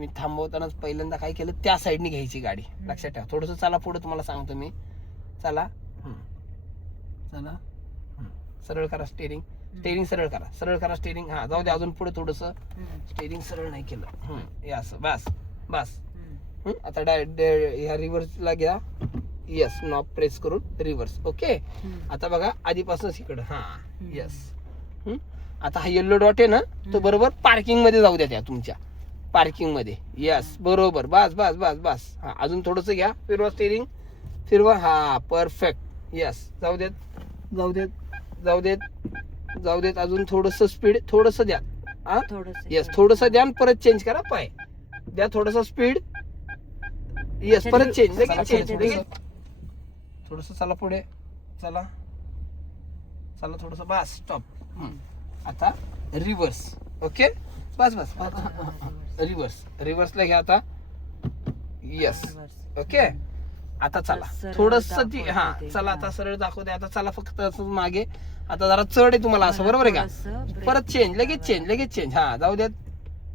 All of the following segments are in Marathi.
मी थांबवतानाच पहिल्यांदा काय केलं, त्या साईडने घ्यायची गाडी. लक्षात ठेवा. थोडंसं चला पुढे, तुम्हाला सांगतो मी. चला चला, सरळ करा स्टेरिंग. स्टेरिंग सरळ करा, सरळ करा स्टेरिंग. हा जाऊ दे, अजून पुढे थोडंसं. स्टेरिंग सरळ नाही केलं. हे असं बस बस. आता ह्या रिव्हर्सला घ्या. यस, नॉब प्रेस करून रिव्हर्स. ओके. आता बघा आधीपासूनच इकडं. हा यस. आता हा येल्लो डॉट आहे ना, तो बरोबर पार्किंग मध्ये जाऊ द्या, त्या तुमच्या पार्किंग मध्ये. यस, बरोबर. बस बस बस बस. हा अजून थोडंसं घ्या, फिरवा स्टेरिंग, फिरवा. हा परफेक्ट. यस, जाऊ देत जाऊ देत जाऊ देत जाऊ देत. अजून थोडंसं स्पीड, थोडंसं द्या. हा यस, थोडंसं द्या आणि परत चेंज करा. पाय द्या, थोडंसं स्पीड. यस, परत चेंज, लगेच चेंज, लगेच. थोडंसं चला पुढे, चला चला थोडंसं. बस, स्टॉप. आता रिव्हर्स. ओके, बस बस. रिव्हर्स, रिव्हर्सला घ्या आता. Yes, okay. आता चला थोडंसं ती. हा चला, आता सरळ दाखवते. आता चला फक्त मागे. आता जरा चढ आहे तुम्हाला, असं बरोबर आहे का. परत चेंज, लगेच चेंज, लगेच चेंज. हा जाऊ द्यात,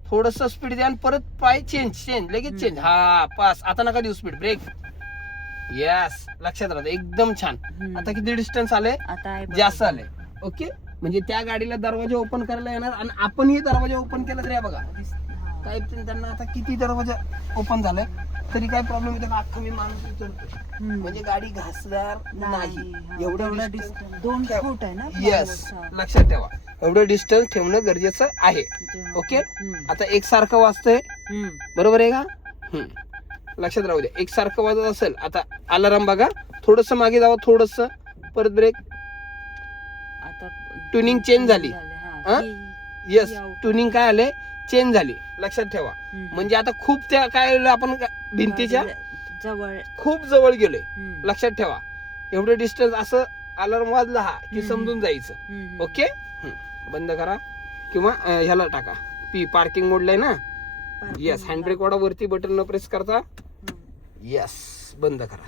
थोडंसं स्पीड द्या आणि परत पाय चेंज, चेंज, लगेच चेंज. हा पास. आता नका देऊ स्पीड, ब्रेक. यस, लक्षात राहतं. एकदम छान. आता किती डिस्टन्स आले, जास्त आले. ओके, म्हणजे त्या गाडीला दरवाजा ओपन करायला येणार आणि आपणही दरवाजा ओपन केला तरी बघा काय त्यांना आता किती दरवाजा ओपन झालाय तरी काय प्रॉब्लेम येतो का, अख्खा मी माणूस उचलतो. म्हणजे गाडी घासणार नाही. एवढं 2 फूट आहे ना. येस, लक्षात ठेवा. एवढं डिस्टन्स ठेवणं गरजेचं आहे. ओके. आता एकसारखं वाजतंय, बरोबर आहे का. लक्षात राहू द्या. एकसारखं वाजत असेल. आता अलार्म बघा, थोडस मागे जावं, थोडस परत ब्रेक. ट्युनिंग चेंज झाली. येस, ट्युनिंग काय आले, चेंज झाली. लक्षात ठेवा. म्हणजे आता खूप त्या काय आपण भिंतीच्या जवळ, खूप जवळ गेलोय. लक्षात ठेवा. एवढं डिस्टन्स असं अलार्म वाजला हा की समजून जायचं. ओके. बंद करा किंवा ह्याला टाका. पार्किंग मोडला आहे ना. येस, हँडब्रेक वाडा वरती बटन न प्रेस करता. येस, बंद करा.